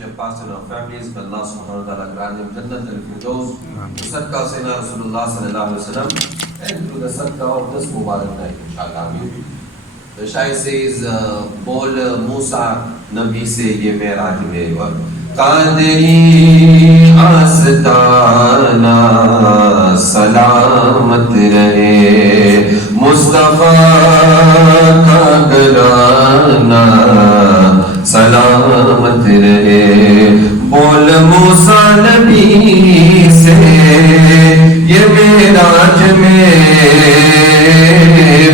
which have passed in our families, may Allah subhanahu wa ta'ala grant them Jannat al-Firdaus, the Sadqa of Sayyidina Rasulullah sallallahu alayhi wa sallam, and through the Sadqa of this Mubarak night, inshallah. The Shaykh says, Bol Musa Nabi se ye Me'raj mein Qadri Astana Salamat rahe Mustafa ka garana Salamat rahe Bol Musa Nabi se ye Me'raj mein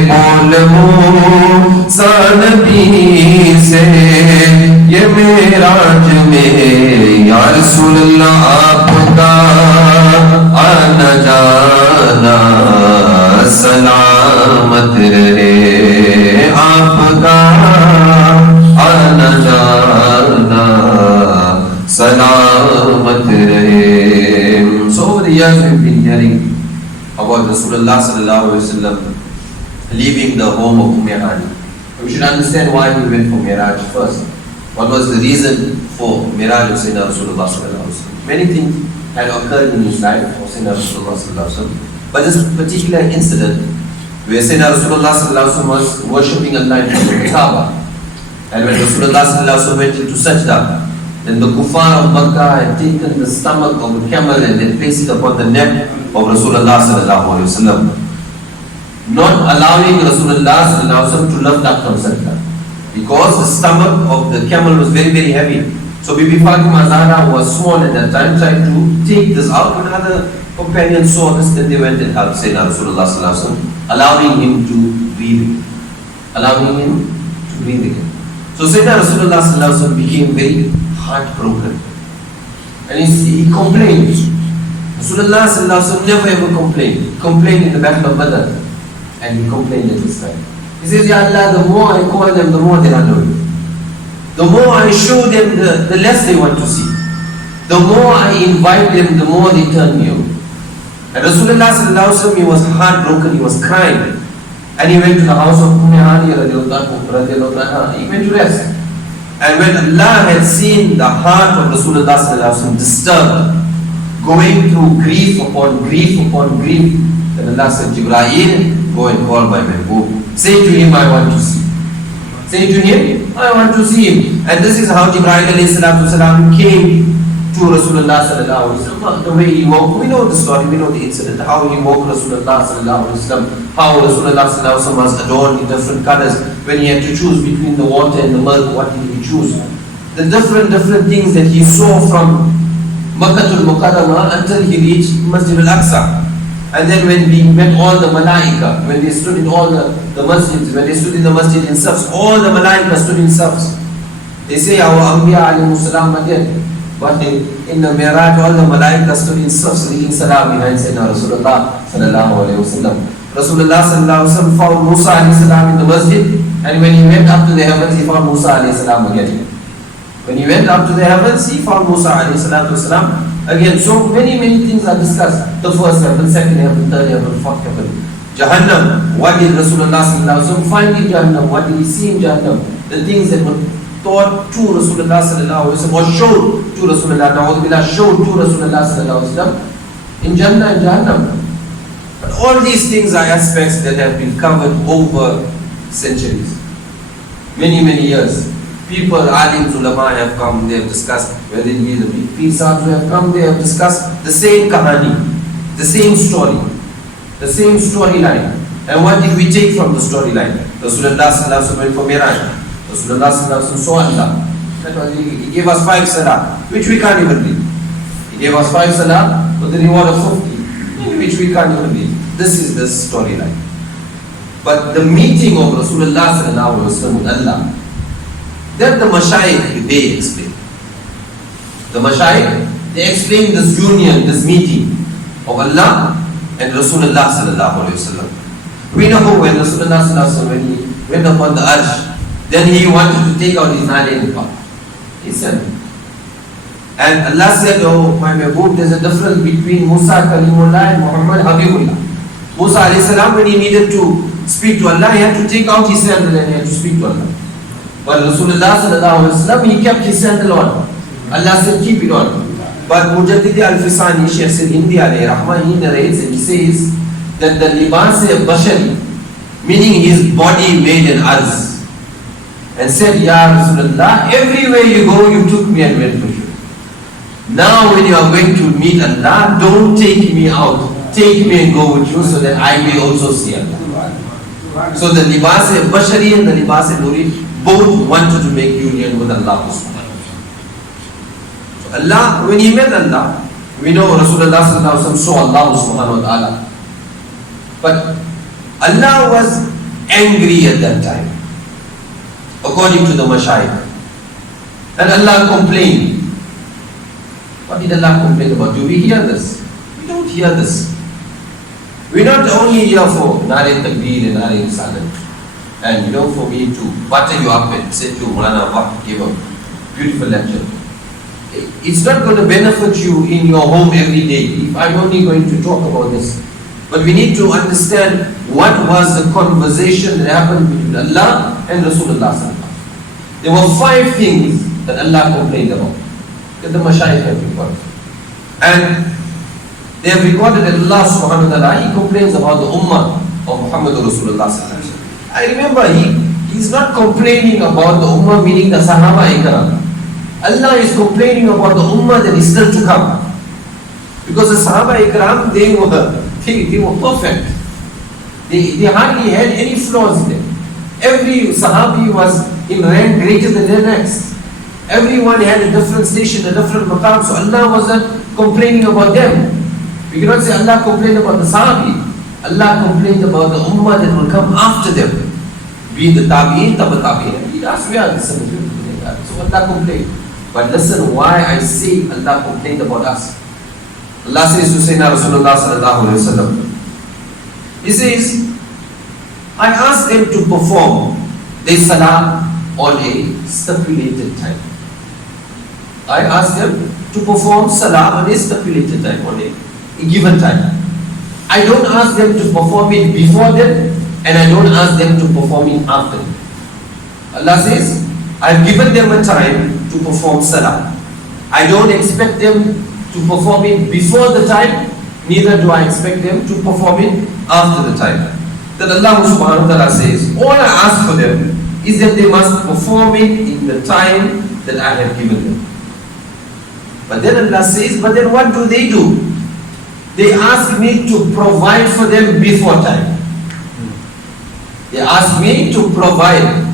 Bol Musa Nabi se ye Me'raj mein Ya Rasulullah aapka aana jaana salamat rahe aapka aana jaana salamat rahe. So over the years we've been hearing about Rasulullah sallallahu alaihi wasallam leaving the home of Mi'raj. We should understand why he went for Mi'raj first. What was the reason for Mi'raj of Sayyidina Rasulullah sallallahu alaihi wasallam? Many things had occurred in his life of Sayyidina Rasulullah sallallahu alaihi wasallam, but this particular incident where Sayyidina Rasulullah sallallahu alaihi wasallam was worshipping Allah in front of the Kaaba, and when Rasulullah sallallahu alaihi wasallam went into sajda, then the kuffar of Makkah had taken the stomach of the camel and they placed it upon the neck of Rasulullah sallallahu alaihi wasallam, not allowing Rasulullah sallallahu alaihi wasallam to lift up from sajda, because the stomach of the camel was very, very heavy. So Bibi Fatima Zahra was small at that time, tried to take this out. When other companions saw this, then they went and helped Sayyidina Rasulullah sallallahu alaihi wasallam, allowing him to breathe, allowing him to breathe again. So Sayyidina Rasulullah sallallahu alaihi wasallam became very heartbroken, and he complained. Rasulullah sallallahu alaihi wasallam never ever complained. He complained in the battle of Badr, and he complained at this time. He says, Ya Allah, the more I call them, the more they are doing. The more I show them, the less they want to see. The more I invite them, the more they turn me away. And Rasulullah sallallahu alaihi wasallam, he was heartbroken, he was crying. And he went to the house of Hani radiallahu anha. He went to rest. And when Allah had seen the heart of Rasulullah sallallahu alaihi wasallam disturbed, going through grief upon grief upon grief, then Allah said, Jibreel, go and call my Mahbub. Say to him, I want to see. Say to him, I want to see him. And this is how Jibreel alayhi salatu wasalam came to Rasulullah sallallahu alaihi wasallam. The way he woke, we know the story, we know the incident, how he woke Rasulullah sallallahu alaihi wasallam, how Rasulullah sallallahu alaihi wasallam was adorned in different colors. When he had to choose between the water and the milk, what did he choose? The different things that he saw from Makkatul Mukarramah until he reached Masjid al-Aqsa. And then when we met all the malaika, when they stood in all the masjids, when they stood in the masjid in safs, all the malaika stood in safs. They say our Anbiya alayhi salam are dead, but in the Mi'raj all the malaika stood in safs reading salam behind Sayyidina Rasulullah sallallahu alayhi wasallam. Rasulullah sallallahu alayhi wasallam found Musa alayhi salam in the masjid, and when he went up to the heavens, he found Musa alayhi salam again. When he went up to the heavens, he found Musa alayhi salatu wasalam again. So many things are discussed. The first heaven, second heaven, third heaven, fourth heaven. Jahannam, what did Rasulullah sallallahu alaihi wasallam find in Jahannam? What did he see in Jahannam? The things that were taught to Rasulullah sallallahu alaihi wasallam, or showed to Rasulullah, showed to Rasulullah sallallahu alaihi wasallam in Jannah and Jahannam. But all these things are aspects that have been covered over centuries, many years. People, alims, ulama have come, they have discussed, whether it be the Pir Sahibs who have come, they have discussed the same kahani, the same story, the same storyline. And what did we take from the storyline? Rasulullah sallallahu alaihi wasallam went for Mi'raj. Rasulullah sallallahu alaihi wasallam saw Allah. That was, he gave us 5 salah, which we can't even read. He gave us 5 salah with the reward of 50, which we can't even read. This is the storyline. But the meeting of Rasulullah sallallahu alaihi wasallam with Allah, that the Mashayikh, they explain. The Mashayikh, they explain this union, this meeting of Allah and Rasulullah sallallahu alaihi wasallam. We know when Rasulullah sallallahu alaihi wasallam, when he went upon the Arsh, then he wanted to take out his nalayn part. He said, and Allah said, oh my Mahbub, there's a difference between Musa Kalimullah and Muhammad Habibullah. Musa alayhi salam, when he needed to speak to Allah, he had to take out his sandal and he had to speak to Allah. But Rasulullah sallallahu alaihi wasallam, he kept his sandal on. Allah said, keep it on. But Mujaddid al-Fisani, Shaykh Hindi alayhi rahmah, he narrates and he says that the libas-e-bashari, meaning his body made an arz, and said, Ya Rasulullah, everywhere you go, you took me and went with you. Now when you are going to meet Allah, don't take me out. Take me and go with you so that I may also see Allah. So the libas-e-bashari and the libas-e-nuri both wanted to make union with Allah. So Allah, when he met Allah, we know Rasulullah saw Allah subhanahu wa ta'ala. But Allah was angry at that time, according to the Mashayikh. And Allah complained. What did Allah complain about? Do we hear this? We don't hear this. We're not only here for Nare Takbir and Nare Salat. And for me to butter you up and say to Moulana give a beautiful lecture. It's not going to benefit you in your home every day if I'm only going to talk about this. But we need to understand what was the conversation that happened between Allah and Rasulullah. There were 5 things that Allah complained about, that the Mashayikh have recorded. And they have recorded that Allah subhanahu wa ta'ala, He complains about the Ummah of Muhammad Rasulullah. I remember He's not complaining about the Ummah, meaning the Sahaba Ikram. Allah is complaining about the Ummah that is still to come. Because the Sahaba Ikram, they were perfect. They hardly had any flaws in them. Every Sahabi was in rank greater than the next. Everyone had a different station, a different maqam. So Allah wasn't complaining about them. We cannot say Allah complained about the Sahabi. Allah complained about the Ummah that will come after them. Be the Tabi'in, Taba Tabi'in. He asked, we are listening. So Allah complained. But listen why I say Allah complained about us. Allah says to Sayyidina Rasulullah sallallahu alayhi wa sallam, He says, I asked them to perform their salah on a stipulated time. I asked them to perform salah on a stipulated time, on a given time. I don't ask them to perform it before them, and I don't ask them to perform it after them. Allah says, I've given them a time to perform salah. I don't expect them to perform it before the time, neither do I expect them to perform it after the time. That Allah subhanahu wa ta'ala says, all I ask for them is that they must perform it in the time that I have given them. But then Allah says, but then what do? They ask me to provide for them before time. They ask me to provide.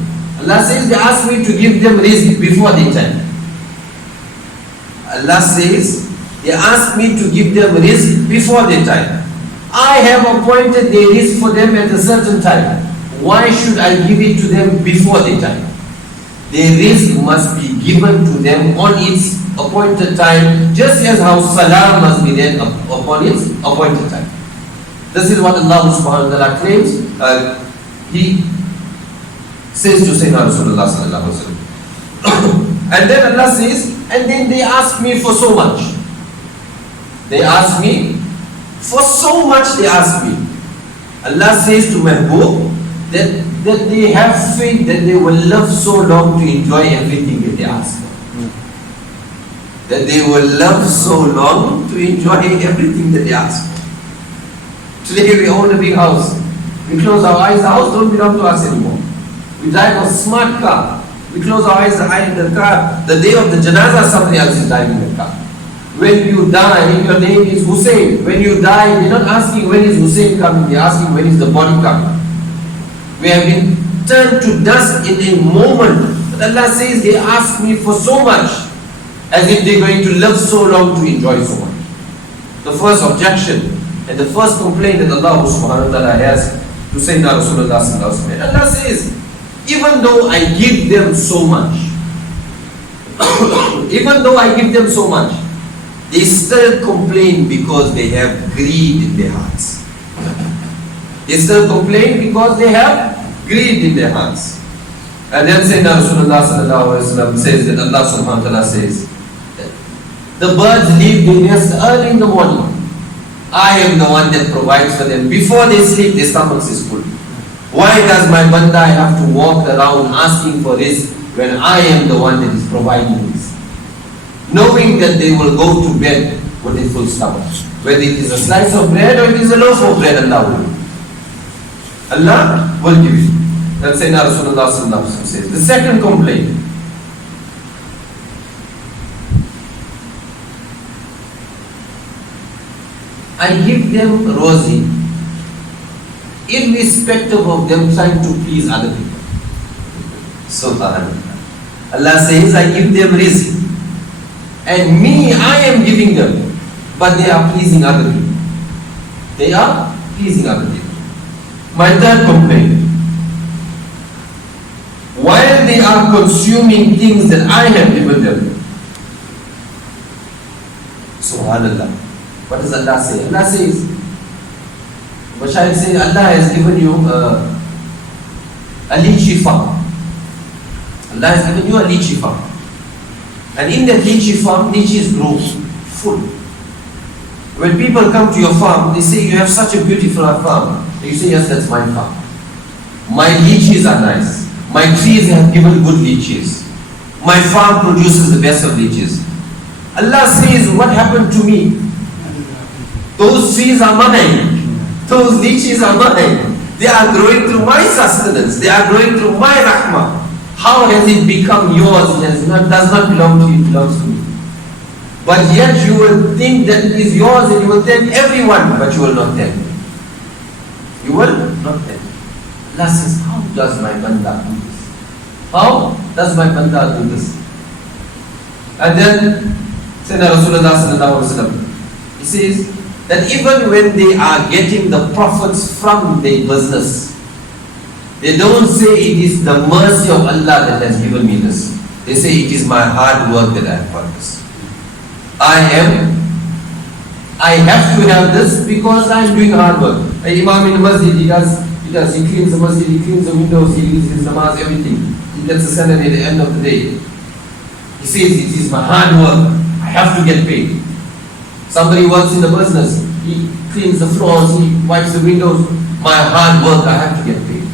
Allah says they ask me to give them rizq before their time. Allah says they ask me to give them rizq before their time. I have appointed their rizq for them at a certain time. Why should I give it to them before their time? Their rizq must be given to them on its appointed time, just as how salah must be then upon its appointed time. This is what Allah subhanahu wa ta'ala claims. He says to Sayyidina Rasulullah sallallahu alaihi wasallam. And then Allah says, and then they ask me for so much. They ask me for so much. They ask me. Allah says to Mahbub that they have faith that they will live so long to enjoy everything that they ask for. That they will live so long to enjoy everything that they ask for. Today we own a big house. We close our eyes, the house don't belong to us anymore. We drive a smart car. We close our eyes, the car. The day of the janazah, somebody else is driving the car. When you die, your name is Hussein. When you die, they're not asking when is Hussein coming, they're asking when is the body coming. We have been turned to dust in a moment. But Allah says they ask me for so much, as if they're going to live so long to enjoy so much. The first objection and the first complaint that Allah subhanahu wa ta'ala has to Sayyidina Rasulullah sallallahu alaihi wasallam. Allah says, even though I give them so much, even though I give them so much, they still complain because they have greed in their hearts. They still complain because they have greed in their hearts. And then Sayyidina Rasulullah sallallahu alaihi wasallam says that Allah subhanahu wa ta'ala says, the birds leave their nest early in the morning. I am the one that provides for them. Before they sleep, their stomachs is full. Why does my banda have to walk around asking for this when I am the one that is providing this? knowing that they will go to bed with a full stomach. Whether it is a slice of bread or it is a loaf of bread, Allah will. Allah will give you. That's Sayyidina Rasulullah sallallahu alaihi wasallam says. The second complaint. I give them rosy, irrespective of them trying to please other people. Subhanallah. Allah says, I give them rizq. And me, I am giving them. But they are pleasing other people. They are pleasing other people. My third complaint. While they are consuming things that I have given them. Subhanallah. What does Allah say? Allah says, Bashar say, Allah has given you a lychee farm. Allah has given you a lychee farm. And in that lychee farm, lychees grow full. When people come to your farm, they say, you have such a beautiful farm. You say, yes, that's my farm. My lychees are nice. My trees have given good lychees. My farm produces the best of lychees. Allah says, what happened to me? Those trees are mine. Those lychees are mine. They are growing through my sustenance. They are growing through my rahmah. How has it become yours? It does not belong to you, it belongs to me. But yet you will think that it is yours and you will tell everyone, but you will not tell me. You will not tell me. Allah says, how does my banda do this? How does my banda do this? And then, Sayyidina Rasulullah sallallahu alaihi wasallam, he says that even when they are getting the profits from their business, they don't say it is the mercy of Allah that has given me this. They say it is my hard work that I have got this. I have to have this because I am doing hard work. An imam in the masjid, he cleans the masjid, he cleans the windows, he leaves his namaz, everything. He gets a salary at the end of the day. He says it is my hard work, I have to get paid. Somebody works in the business, he cleans the floors, he wipes the windows. My hard work, I have to get paid.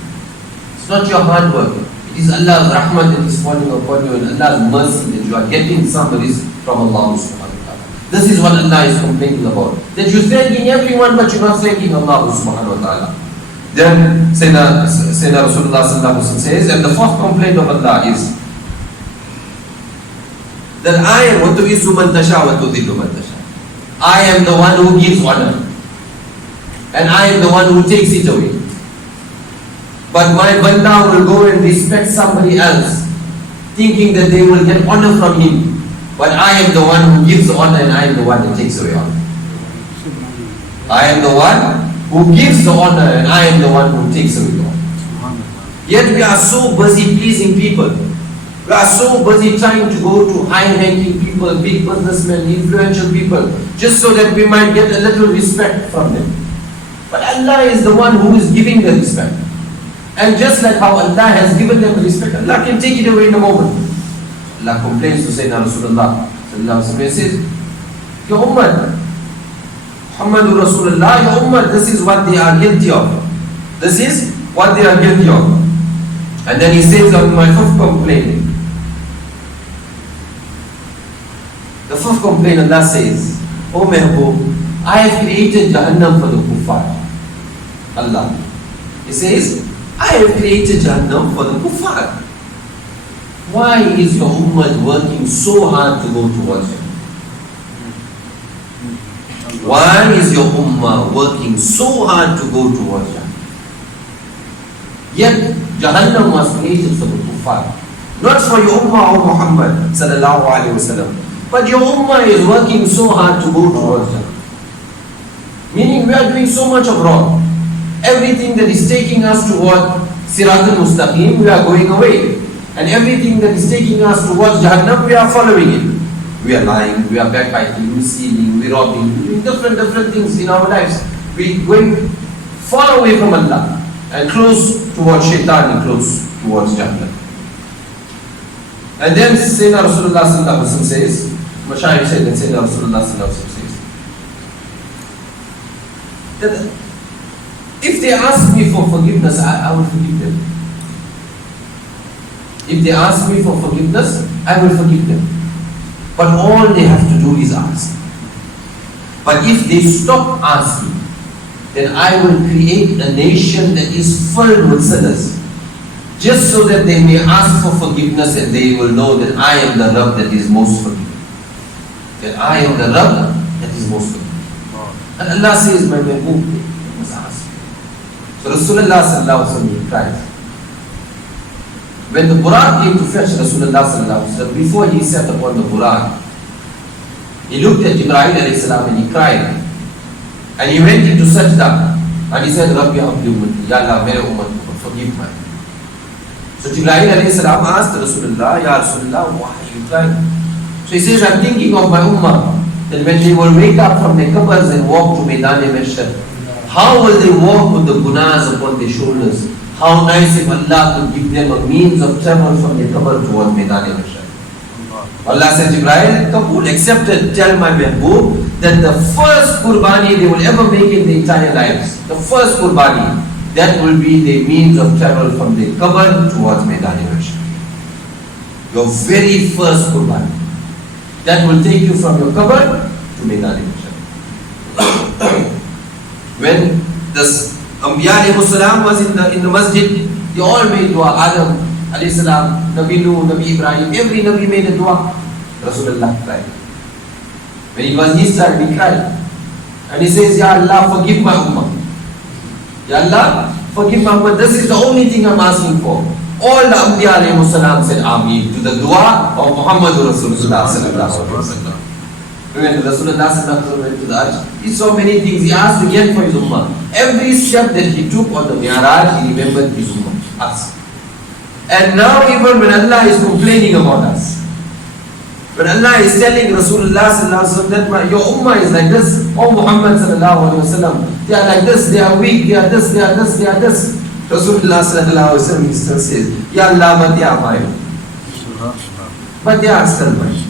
It's not your hard work. It is Allah's rahmah that is falling upon you and Allah's mercy that you are getting somebody's from Allah subhanahu wa ta'ala. This is what Allah is complaining about. That you're thanking everyone but you're not thanking Allah subhanahu wa ta'ala. Then Sayyidina Rasulullah sallallahu alaihi wasallam says, and the fourth complaint of Allah is that I am وَتُعِزُّ مَنْ تَشَاءُ وَتُذِلُّ مَنْ تَشَاءُ. I am the one who gives honor and I am the one who takes it away. But my banda will go and respect somebody else, thinking that they will get honor from him. But I am the one who gives the honor and I am the one that takes away honor. I am the one who gives the honor and I am the one who takes away the honor. Yet we are so busy pleasing people. We are so busy trying to go to high-ranking people, big businessmen, influential people, just so that we might get a little respect from them. But Allah is the one who is giving the respect. And just like how Allah has given them respect, Allah can take it away in a moment. Allah complains to Sayyidina Rasulullah sallallahu alaihi wasallam. He says, your ummah, Muhammadur Rasulullah, your ummah, this is what they are guilty of. This is what they are guilty of. And then he says on my fifth complaint, the fifth complaint, Allah says, O Mehboob, I have created Jahannam for the kuffar. Allah. He says, I have created Jahannam for the kuffar. Why is your ummah working so hard to go towards it? Why is your ummah working so hard to go towards it? Yet Jahannam was created for the kuffar. Not for your ummah or Muhammad sallallahu alaihi wasallam. But your ummah is working so hard to go towards it. Meaning we are doing so much of wrong. Everything that is taking us toward Siratul Mustaqim, we are going away. And everything that is taking us towards Jahannam, we are following it. We are lying, we are backbiting, we are stealing, we are robbing, we are doing different things in our lives. We are going far away from Allah and close towards Shaitan and close towards Jahannam. And then Sayyidina Rasulullah sallallahu alaihi wasallam says, Mashayikh said that Sayyidina Rasulullah sallallahu alaihi wasallam says, that if they ask me for forgiveness, I will forgive them. If they ask me for forgiveness, I will forgive them. But all they have to do is ask. But if they stop asking, then I will create a nation that is filled with sinners, just so that they may ask for forgiveness and they will know that I am the Rabb that is most forgiving. That I am the Rabb that is most forgiving. And Allah says, my Mahbub, you must ask. So Rasulullah sallallahu alaihi wasallam cried. When the Buraq came to fetch Rasulullah sallallahu alaihi wasallam, before he sat upon the Buraq, he looked at Jibreel alayhi salam and he cried. And he went into sajda and he said, Rabbi abdi ummati, Ya Allah, mere ummat, forgive me. So Jibreel alayhi salam asked Rasulullah, Ya Rasulullah, why are you crying? So he says, I'm thinking of my ummah, that when they will wake up from their qabrs and walk to Maidan-e-Mahshar, how will they walk with the gunas upon their shoulders? How nice if Allah could give them a means of travel from their qabr towards Maidan-e-Mahshar. Allah said, Jibreel, Kabul, accepted, tell my Mahbub that the first qurbani they will ever make in their entire lives, the first qurbani, that will be the means of travel from their qabr towards Maidan-e-Mahshar. Your very first qurbani. That will take you from your qabr to Maidan-e-Mahshar. When the Anbiya alayhi salam was in the masjid, they all made dua. Adam alayhi salam, Nabi Nuh, Nabi Ibrahim, every Nabi made a dua. Rasulullah cried. When it was his time, he cried. And he says, Ya Allah, forgive my ummah. Ya Allah, forgive my ummah. This is the only thing I'm asking for. All the Anbiya alayhi salam said Ameen to the dua of Muhammadur Rasulullah sallallahu alaihi wasallam. When Rasulullah sallallahu alaihi wasallam went to the Hajj, he saw many things. He asked again for his ummah. Every step that he took on the Mi'raj, he remembered his ummah, us. And now even when Allah is complaining about us, when Allah is telling Rasulullah sallallahu alaihi wasallam that your ummah is like this, oh Muhammad sallallahu alaihi wasallam, they are like this, they are weak, they are this, they are this, they are this. Rasulullah sallallahu alaihi wasallam still says, Ya Allah, but they are mine. But they are still mine.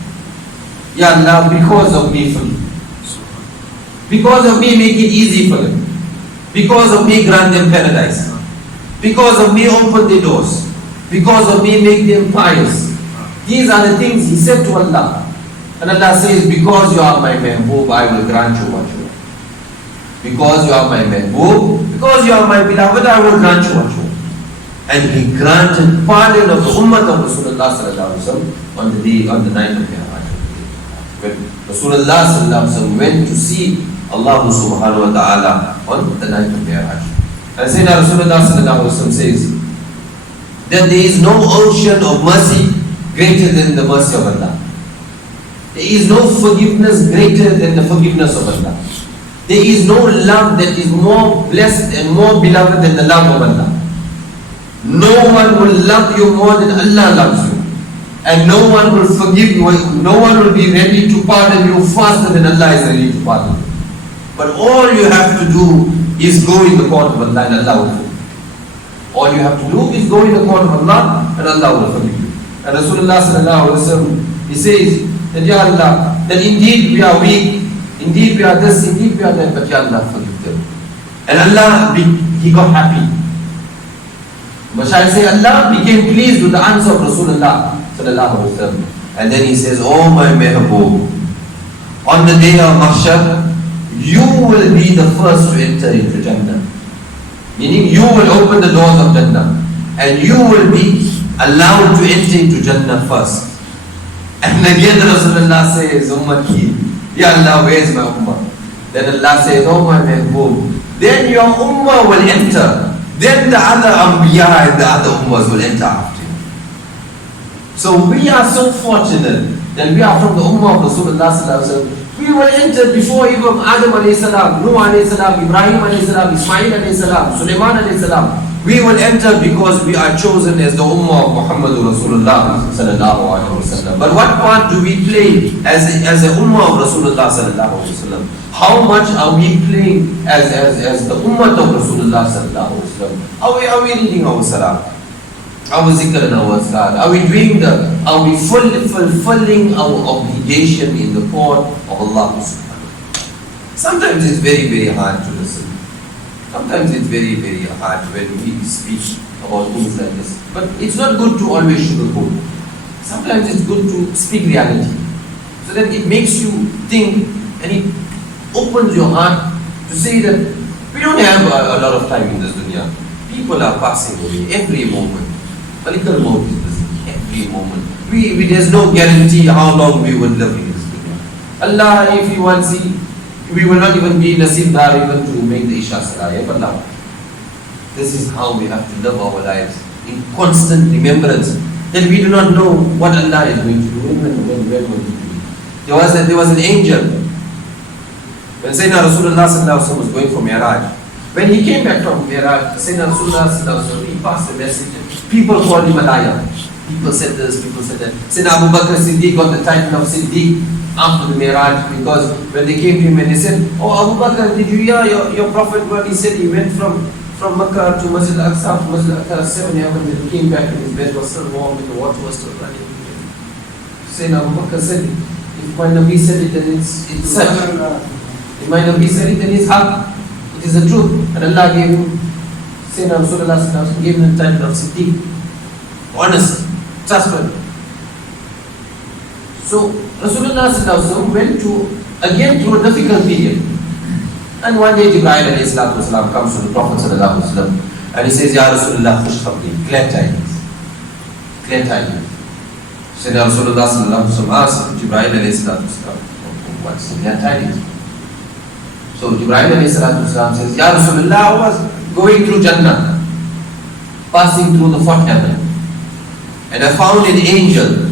Ya Allah, because of me for you. Because of me, make it easy for them. Because of me, grant them paradise. Because of me, open the doors. Because of me, make them pious. These are the things he said to Allah. And Allah says, because you are my Mahbub, I will grant you what you want. Because you are my Mahbub, because you are my beloved, I will grant you what you want. And he granted pardon of the ummah of Rasulullah sallallahu alaihi wasallam on the night of Mi'raj. When Rasulullah sallallahu alaihi wasallam went to see Allah subhanahu wa ta'ala on the night of Mi'raj. And Sayyidina Rasulullah sallallahu alaihi wasallam says that there is no ocean of mercy greater than the mercy of Allah. There is no forgiveness greater than the forgiveness of Allah. There is no love that is more blessed and more beloved than the love of Allah. No one will love you more than Allah loves you. And no one will forgive you, no one will be ready to pardon you faster than Allah is ready to pardon you. But all you have to do is go in the court of Allah and Allah will forgive you. All you have to do is go in the court of Allah and Allah will forgive you. And Rasulullah sallallahu alaihi wasallam, he says that, Ya Allah, that indeed we are weak, indeed we are this, indeed we are that, but Ya Allah, forgive them. And Allah, he got happy. But shall I say, Allah became pleased with the answer of Rasulullah sallallahu alaihi wasallam. And then he says, oh my Mahbub, on the day of Mahshar, you will be the first to enter into Jannah. Meaning you will open the doors of Jannah. And you will be allowed to enter into Jannah first. And again Rasulullah says, Ummati, Ya Allah, where is my ummah? Then Allah says, oh my Mahbub, then your ummah will enter. Then the other Anbiya and the other ummahs will enter after you. So we are so fortunate that we are from the ummah of Rasulullah sallallahu alaihi wasallam. We were entered before even Adam alayhi salam, Nuh alayhi salam, Ibrahim alayhi salam, Ismail alayhi salam, Sulaiman alayhi salam. We will enter because we are chosen as the ummah of Muhammadur Rasulullah sallallahu alaihi wasallam. But what part do we play as a ummah of Rasulullah sallallahu alaihi wasallam? How much are we playing as the ummah of Rasulullah sallallahu alaihi wasallam? Are we reading our salah? Are we zikr and our azkar? Are we fulfilling our obligation in the court of Allah subhanahu wa ta'ala? Sometimes it's very, very hard to listen. Sometimes it's very, very hard when we speak about things like this. But it's not good to always sugarcoat. Sometimes it's good to speak reality. So that it makes you think and it opens your heart to say that we don't have a lot of time in this dunya. People are passing away every moment. Malikal Maut is busy every moment. There's no guarantee how long we would live in this dunya. Allah, if He wants, we will not even be nasibdar even to make the Isha Salah. Allah. This is how we have to live our lives, in constant remembrance that we do not know what Allah is going to do. When will it be? There was an angel when Sayyidina Rasulullah was going for Mi'raj. When he came back from Mi'raj, Sayyidina Rasulullah he passed the message. People called him a liar. People said this, people said that. Sayyidina Abu Bakr Siddiq got the title of Siddiq after the Mi'raj, because when they came to him and they said, "Oh Abu Bakr, did you hear your Prophet what he said? He went from Makkah to Masjid al-Aqsa, to Masjid al-Aqsa 7 heaven, and he came back and his bed was still warm and the water was still running." Sayyidina Abu Bakr said, "If my Nabi said it, then it's such. If my Nabi said it, then it's haq. It is the truth." And Allah gave him, Sayyidina Rasulullah gave him the title of Siddiq, honest, trustworthy. So Rasulullah went again through a difficult period. And one day Jibreel comes to the Prophet and he says, "Ya Rasulullah, khush khabri, glad tidings. Glad tidings." Sayyidina Rasulullah asked Jibreel, "What's the glad tidings?" So Jibreel says, "Ya Rasulullah, I was going through Jannah, passing through the fourth heaven, and I found an angel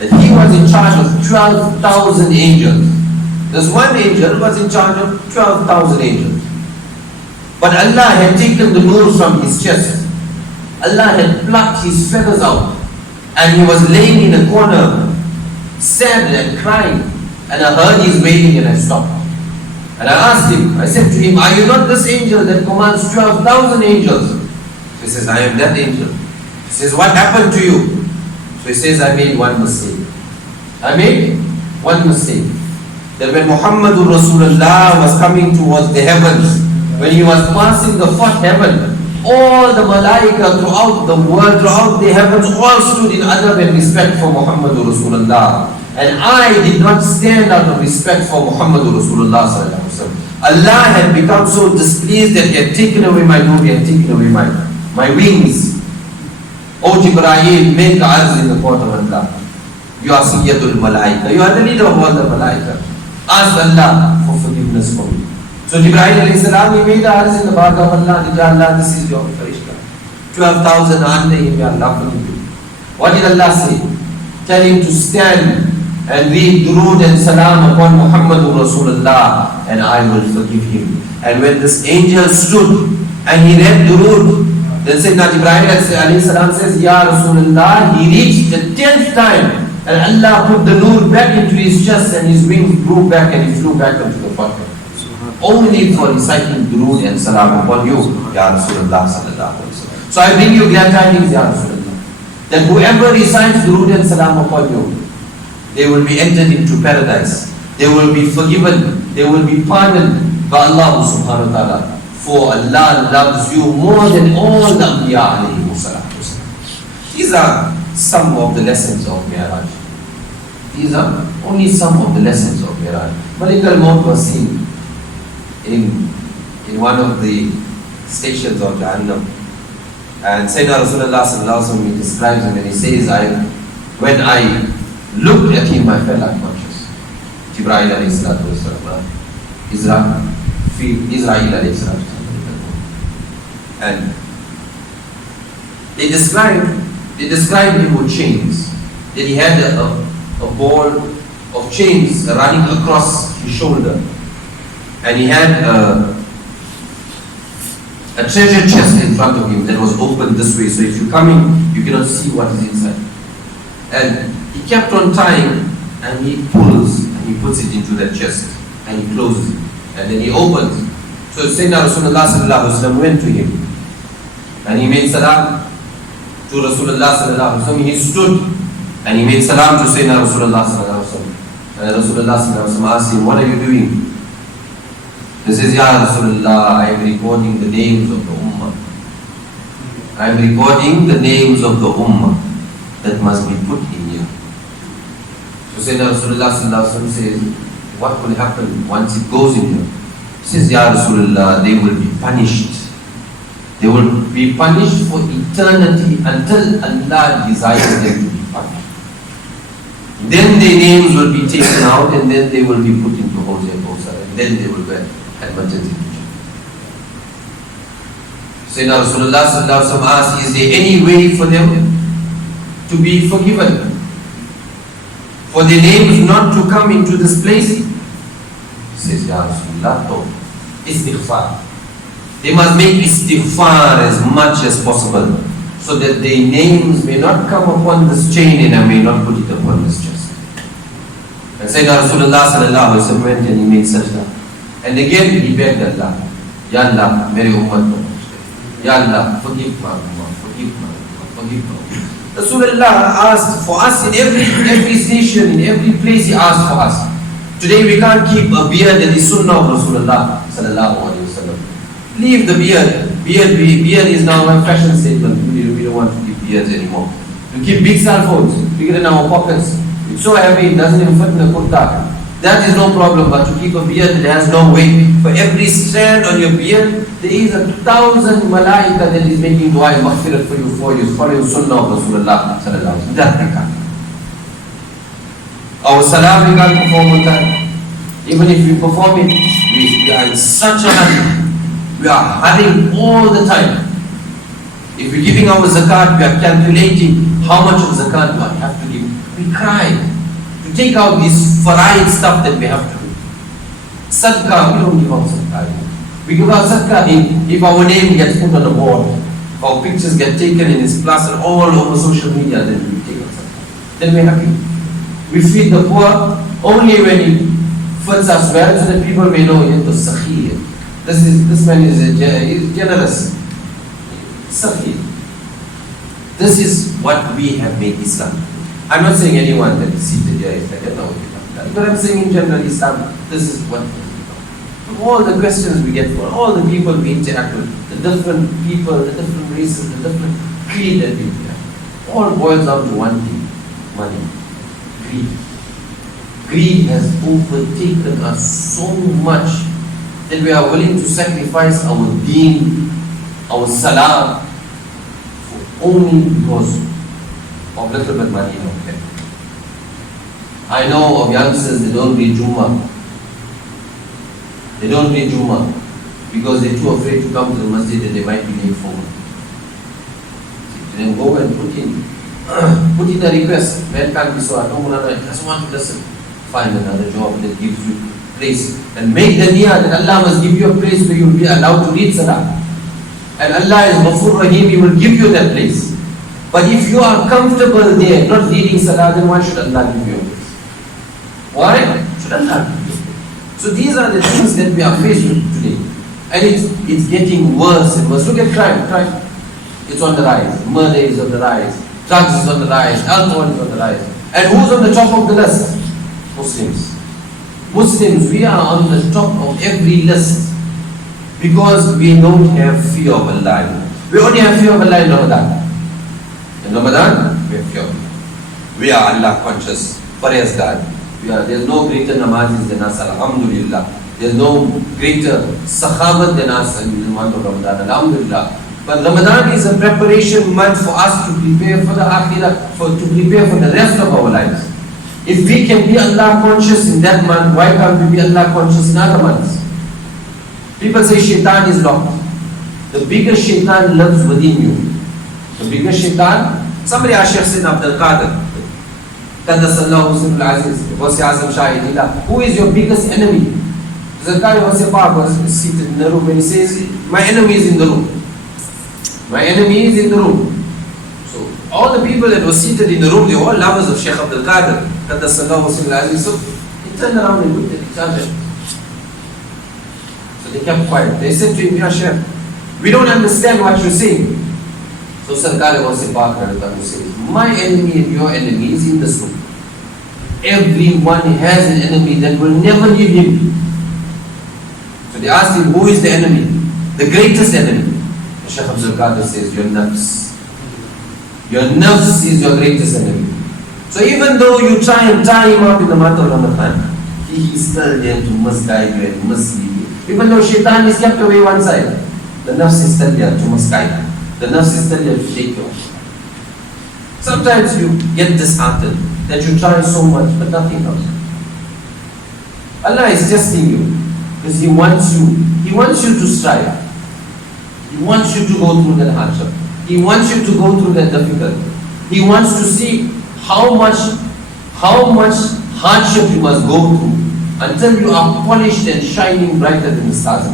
that he was in charge of 12,000 angels. This one angel was in charge of 12,000 angels. But Allah had taken the nur from his chest. Allah had plucked his feathers out, and he was laying in a corner, sad and crying. And I heard his wailing and I stopped. And I asked him, I said to him, 'Are you not this angel that commands 12,000 angels?' He says, 'I am that angel.' He says, 'What happened to you?' So he says, 'I made one mistake. I made one mistake. That when Muhammadur Rasulullah was coming towards the heavens, when he was passing the fourth heaven, all the malaika throughout the world, throughout the heavens, all stood in adab and respect for Muhammadur Rasulullah. And I did not stand out of respect for Muhammadur Rasulullah. Allah had become so displeased that He had taken away my nur, He had taken away my wings. O Jibreel, make the arz in the court of Allah. You are Sayyidul Malaika. You are the leader of all the Malaika. Ask Allah for forgiveness for me." So Jibreel alayhi salam, he made the arz in the bark of Allah. Allah, this is your farishta. 12,000 aren't they in your Allah. What did Allah say? Tell him to stand and read durood and salam upon Muhammadur Rasulullah, and I will forgive him. And when this angel stood and he read durood, then Sayyidina Jibreel alayhi salam says, "Ya Rasulullah," he reached the 10th time, and Allah put the nur back into his chest and his wings grew back and he flew back into the Fatih. Only for reciting durood and salam upon you, Ya Rasulullah sallallahu alaihi wasallam. So I bring you glad tidings, Ya Rasulullah, that whoever recites durood and salam upon you, they will be entered into paradise. They will be forgiven. They will be pardoned by Allah subhanahu wa ta'ala. For Allah loves you more than all the Anbiya alayhi salatu wasalam. These are some of the lessons of Mi'raj. These are only some of the lessons of Mi'raj. Malik al-Maut was seen in one of the stations of Jahannam. And Sayyidina Rasulullah sallallahu alaihi wasallam, he describes him and he says, when I looked at him, I felt unconscious. Jibreel alayhi salatu wasalam, Israel alayhi salatu wasalam. And they described him with chains. That he had a ball of chains running across his shoulder. And he had a treasure chest in front of him that was open this way. So if you come in, you cannot see what is inside. And he kept on tying, and he pulls and he puts it into that chest. And he closes it. And then he opens. So Sayyidina Rasulullah sallallahu alaihi wasallam went to him. And he made salam to Rasulullah sallallahu alaihi wasallam. He stood and he made salam to Sayyidina Rasulullah sallallahu alaihi wasallam. And Rasulullah sallallahu alaihi wasallam asked him, "What are you doing?" He says, "Ya Rasulullah, I am recording the names of the Ummah. I am recording the names of the Ummah that must be put in here." So Sayyidina Rasulullah sallallahu alaihi wasallam says, what will happen once it goes in here? He says, Ya Rasulullah, they will be punished. They will be punished for eternity until Allah desires them to be punished. Then their names will be taken out and then they will be put into Hawz al-Kawthar and then they will get admitted into Jannah. Sayyidina Rasulullah sallallahu alaihi wasallam asked, is there any way for them to be forgiven? For their names not to come into this place? He says, Ya Rasulullah, no. Istighfar. They must make istighfar as much as possible so that their names may not come upon this chain and I may not put it upon this chest. And Sayyidina Rasulullah sallallahu alaihi wasallam went and he made sajda. And again he begged Allah, Ya Allah, mere ummat ko. Ya Allah, forgive my ummah, forgive my ummah, forgive my ummah. Rasulullah asked for us in every station, in every place he asked for us. Today we can't keep a beard that is sunnah of Rasulullah sallallahu alaihi wasallam. Leave the beard. Beard is now a fashion statement. We don't want to keep beards anymore. We keep big cell phones, bigger than our pockets. It's so heavy, it doesn't even fit in the kurta. That is no problem, but to keep a beard that has no weight. For every strand on your beard, there is 1,000 malaika that is making dua and maghfirat for you, following sunnah of Rasulullah sallallahu alaihi wasallam. That we can't. Our salam we can't perform on time. Even if we perform it, we are in such a hurry. We are hurrying all the time. If we're giving our zakat, we are calculating how much of zakat do I have to give. We cry to take out this faraid stuff that we have to do. Sadaqah, we don't give out sadaqah. We give out sadaqah if our name gets put on the board, if our pictures get taken and it's plastered all over social media, then we take out sadaqah. Then we're happy. We feed the poor only when it fits us well so that people may know it was sakhir. This man is generous. Sakhir. This is what we have made Islam. I'm not saying anyone that is seated here is like that, no, but I'm saying in general Islam, this is what from all the questions we get from all the people we interact with, the different people, the different races, the different creed that we have, all boils down to one thing: money. Greed. Greed has overtaken us so much that we are willing to sacrifice our deen, our salah, for only because of little bit money in our pocket. I know of youngsters that don't read Jummah. They don't read Jummah because they're too afraid to come to the masjid that they might be late for work. Then go and put in a request. Man can't be so at home, I just want to listen. Find another job that gives you place. And make the niyyah that Allah must give you a place where you will be allowed to read salah. And Allah is Gaffoor Rahim, He will give you that place. But if you are comfortable there, not reading salah, then why should Allah give you a place? Why should Allah give you a place? So these are the things that we are faced with today. And it's getting worse and worse. Look at crime. Crime, it's on the rise. Murder is on the rise. Drugs is on the rise. Alcohol is on the rise. And who's on the top of the list? Muslims. Muslims, we are on the top of every list because we don't have fear of Allah. We only have fear of Allah in Ramadan. In Ramadan, we have fear of Allah. We are Allah conscious. Praise God. There's no greater namazis than us, alhamdulillah. There's no greater sakhavat than us in the month of Ramadan, alhamdulillah. But Ramadan is a preparation month for us to prepare for the akhirah, to prepare for the rest of our lives. If we can be Allah conscious in that month, why can't we be Allah conscious in other months? People say shaitan is locked. The biggest shaitan lives within you. The biggest shaitan, somebody asked Shaykh Sayyid Abdul Qadir, Qaddasallahu Sibul Aziz, Ghusi Azam Shahidillah, who is your biggest enemy? Zakari was seated in the room and he says, my enemy is in the room. My enemy is in the room. So all the people that were seated in the room, they were all lovers of Shaykh Abdul Qadir, Qaddasallahu Sibul Aziz. So they turned around and looked at each other. So they kept quiet. They said to him, Ya Shaykh, we don't understand what you're saying. So Sarkar was a says, my enemy and your enemy is in this room. Everyone has an enemy that will never leave him. So they asked him, who is the enemy? The greatest enemy. And Shaykh Abdul Qadir says, your nafs. Your nafs is your greatest enemy. So even though you try and tie him up in the month of Ramadan, he is still there to misguide you and mislead you. Even though shaitan is kept away one side, the nafs is still there to misguide you. The nafs is still there to take you. Sometimes you get disheartened that you try so much but nothing comes. Allah is testing you because He wants you to strive. He wants you to go through that hardship. He wants you to go through that difficulty. He wants to see how much hardship you must go through until you are polished and shining brighter than the stars.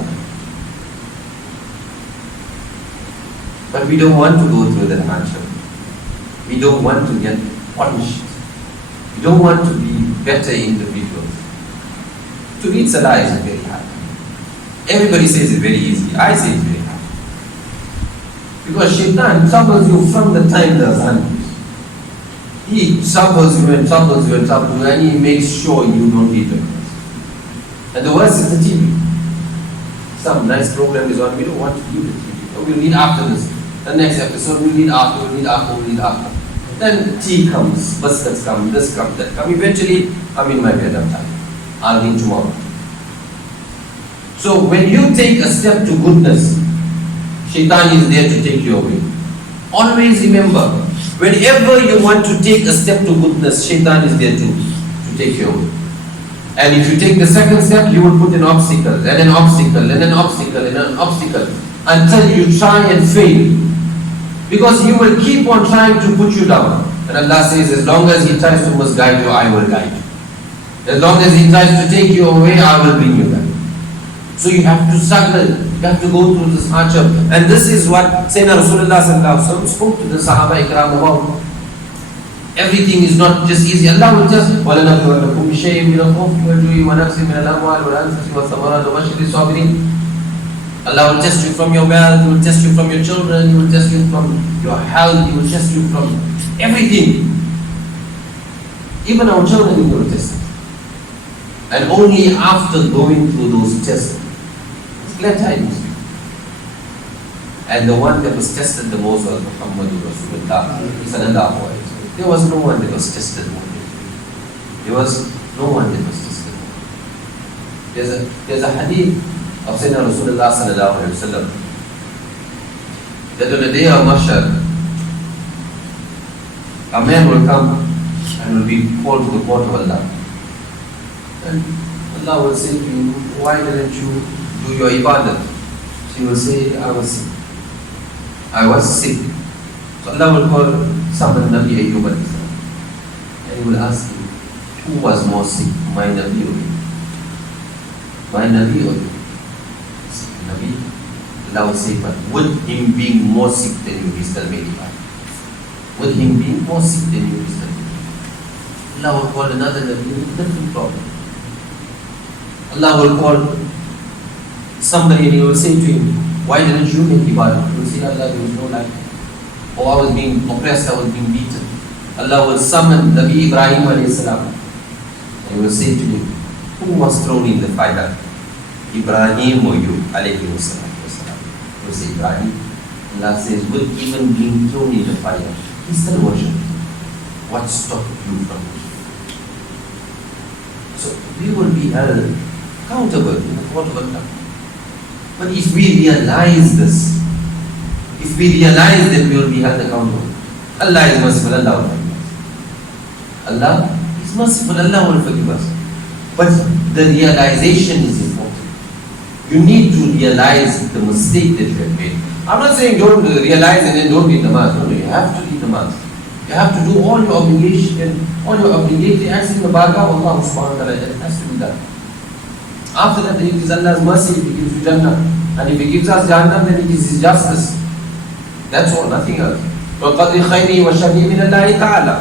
But we don't want to go through that hardship. We don't want to get polished. We don't want to be better individuals. To read Salah is very hard. Everybody says it's very easy. I say it's very hard. Because Shaitan troubles you from the time the Azan. He troubles you and troubles you and troubles you, and he makes sure you don't eat the Quran. And the worst is the TV. Some nice program is on, we don't want to do the TV. We'll read after this. The next episode we'll read after. Then tea comes, biscuits come, this comes, that comes. Eventually, I'm in my bed, I'm tired. I'll read tomorrow. So when you take a step to goodness, Shaitan is there to take you away. Always remember, whenever you want to take a step to goodness, Shaitan is there to take you away. And if you take the second step, you will put an obstacle, and an obstacle, and an obstacle, and an obstacle, until you try and fail. Because He will keep on trying to put you down. And Allah says, as long as He tries to misguide you, I will guide you. As long as He tries to take you away, I will bring you back. So you have to struggle, you have to go through this hardship. And this is what Sayyidina Rasulullah spoke to the Sahaba Ikram about. Everything is not just easy. Allah will just وَلَنَبْلُوَنَّكُمْ بِشَيْءٍ مِنَ الْخَوْفِ وَالْجُوعِ وَنَقْصٍ مِنَ الْأَمْوَالِ وَالْأَنفُسِ وَالثَّمَرَاتِ وَبَشِّرِ الصَّابِرِينَ. Allah will test you from your wealth, He will test you from your children, He will test you from your health, He will test you from everything. Even our children He will test. And only after going through those tests, it's glad tidings. And the one that was tested the most was Muhammad Rasulullah sallallahu alaihi wasallam. There was no one that was tested more than him. There was no one that was tested more. There's a hadith of Sayyidina Rasulullah sallallahu alaihi wasallam that on the day of Mahshar, a man will come and will be called to the court of Allah. And Allah will say to you, why didn't you do your ibadat? She will say, I was sick. I was sick. So Allah will call someone Nabi Ayyub and He will ask him, who was more sick, my Nabi or you? My Nabi or you? Nabi. Allah will say, but with him being more sick than you, he still made ibadat. With him being more sick than you, he still made ibadat. Allah will call another Nabi with a different problem. Allah will call somebody and He will say to him, why didn't you make ibadah? He will say, Allah, there was no light. Or I was being oppressed, I was being beaten. Allah will summon Nabi Ibrahim alayhi salam. And He will say to him, who was thrown in the fire? Ibrahim or you? Alayhi salam. He will say, Ibrahim. Allah says, with even being thrown in the fire, he still worshipped. What stopped you from worshiping? So we will be held accountable in the court of Allah. But if we realize this, if we realize that we will be held accountable, Allah is merciful, Allah will forgive us. Allah is merciful, Allah will forgive us. But the realization is important. You need to realize the mistake that you have made. I'm not saying don't realize and then don't read namaz. No, you have to read namaz. You have to do all your obligation, all your obligatory acts in the bargah of Allah subhanahu wa ta'ala. That has to be done. After that, it is Allah's mercy if He gives you Jannah. And if He gives us Jannah, then it is His justice. That's all, nothing else. وَقَدْرِ خَيْرِهِ وَشَرِّهِ مِنَ اللَّهِ تَعَالَى.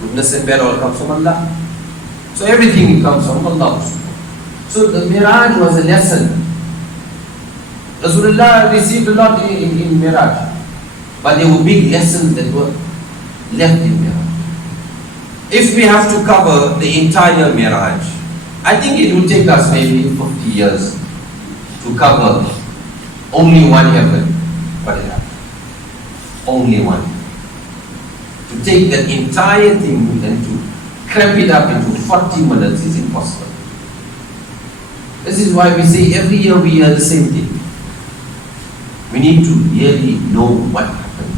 Goodness and bad all comes from Allah. So everything comes from Allah. So the Miraj was a lesson. Rasulullah received a lot in Miraj. But there were big lessons that were left in Miraj. If we have to cover the entire Miraj, I think it will take us maybe 50 years to cover only one heaven. What is that? Only one. To take that entire thing and to cramp it up into 40 minutes is impossible. This is why we say every year we hear the same thing. We need to really know what happened.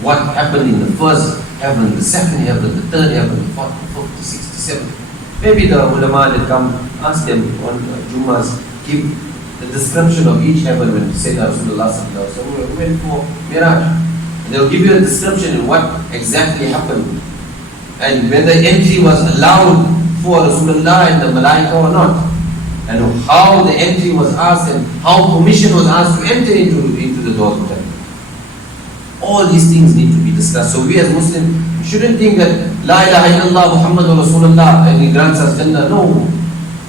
What happened in the first heaven, the second heaven, the third heaven, the fourth, the fifth, the sixth, the seventh. Maybe the ulama that come, ask them on Jummahs, give the description of each heaven when Sayyidina Rasulullah sallallahu alaihi wasallam went for Miraj. And they'll give you a description in what exactly happened. And whether entry was allowed for Rasulullah and the Malaika or not. And how the entry was asked and how permission was asked to enter into the doors of heaven. All these things need to be discussed. So we as Muslims shouldn't think that La ilaha illallah Muhammadur Rasulullah and he grants us Jannah. No.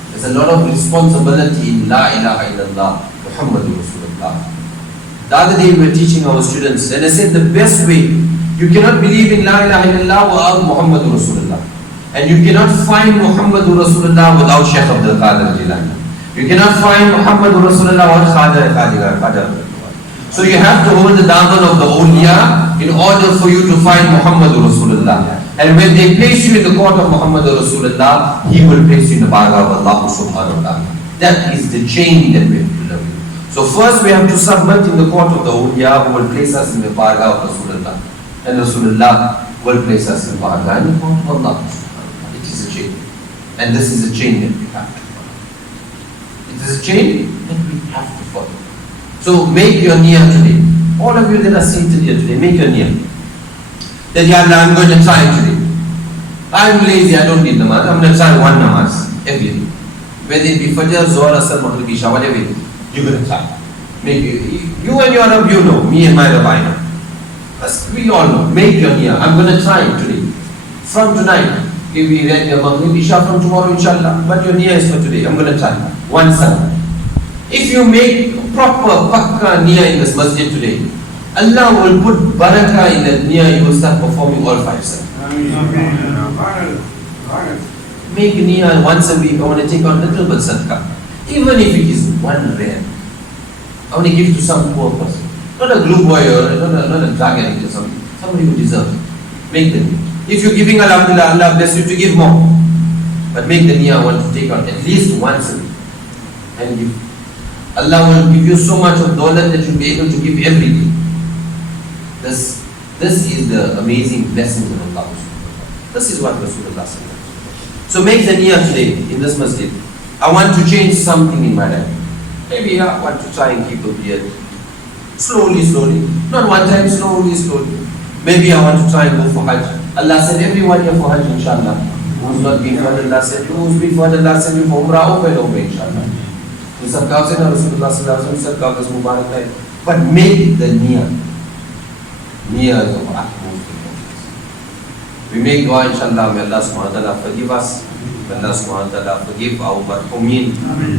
There's a lot of responsibility in La ilaha illallah Muhammadur Rasulullah. The other day we were teaching our students and I said the best way, you cannot believe in La ilaha illallah without Muhammadur Rasulullah. And you cannot find Muhammadur Rasulullah without Shaykh Abdul Qadir Jilani. You cannot find Muhammadur Rasulullah without Qadir. So you have to hold the daman of the awliya in order for you to find Muhammadur Rasulullah. And when they place you in the court of Muhammadur Rasulullah, he will place you in the bargah of Allah subhanahu wa ta'ala. That is the chain that we have to live in. So first we have to submit in the court of the awliya who will place us in the bargah of Rasulullah. And Rasulullah will place us in the bargah in the court of Allah. It is a chain. And this is a chain that we have to follow. It is a chain that we have to follow. So make your niyyah today. All of you that are seated here today, make your niyyah. That Ya Allah, I'm going to try today. I'm lazy, I don't need namaz. I'm going to try one namaz every day. Whether it be Fajr, Zohar, Asr, Maghrib, Isha, whatever it is, you're going to try. Make you and your Rabb, you know. Me and my Rabb, I know. We all know. Make your niyyah. I'm going to try today. From tonight. If we read your Maghrib, Isha from tomorrow, inshallah. But your niyyah is for today. I'm going to try. One salah. If you make proper pakka niyyah in this masjid today, Allah will put barakah in that niyyah. You will start performing all 5 salah. Make niyyah once a week. I want to take out a little bit sadaqah. Even if it is 1 rand. I want to give to some poor person. Not a glue boy or not a drug addict or something. Somebody who deserves it. Make the niyyah. If you're giving alhamdulillah, Allah bless you to give more. But make the niyyah, I want to take out at least once a week. And give. Allah will give you so much of dawlat that you'll be able to give everything. This is the amazing blessings of Allah. This is what Rasulullah said. So make the niyyah today in this masjid. I want to change something in my life. Maybe I want to try and keep a beard. Slowly. Not one time, slowly. Maybe I want to try and go for Hajj. Allah said everyone here for Hajj, inshallah. Who's not been for Hajj, Allah said, who's been for Hajj, Allah said you for Umrah, open, inshallah. Sabka se na Rasulullah sallallahu alaihi wasallam sabka se mubarak hai. But make the niyyah. Niyyah is of utmost importance. We make dua inshallah, may Allah subhanahu wa ta'ala forgive us. May Allah subhanahu wa ta'ala forgive our marhumin.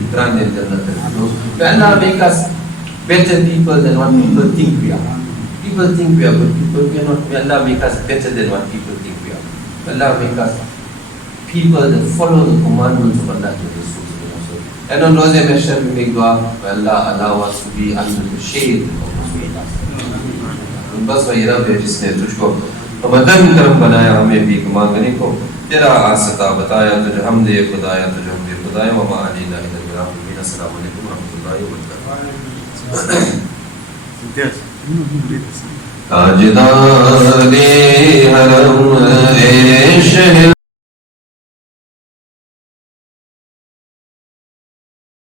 Grant them Jannat al-Firdaus. May Allah make us better people than what people think we are. People think we are good people, we are not. May Allah make us better than what people think we are. May Allah make us people that follow the commandments of Allah. And on those days we make dua, may Allah allow us to be under the shade of Rasulullah. बस वही रब है जिसने तुझको मदन करम बनाया, हमें भी मांगने को तेरा आसता बताया, तुझे हम दे खुदाया, तुझे हम दे खुदाया, वमा अलैना इल्ला अल-बलाग। अस्सलामु अलैकुम व रहमतुल्लाहि व बरकातहू। ताजदारे हरम ए शहर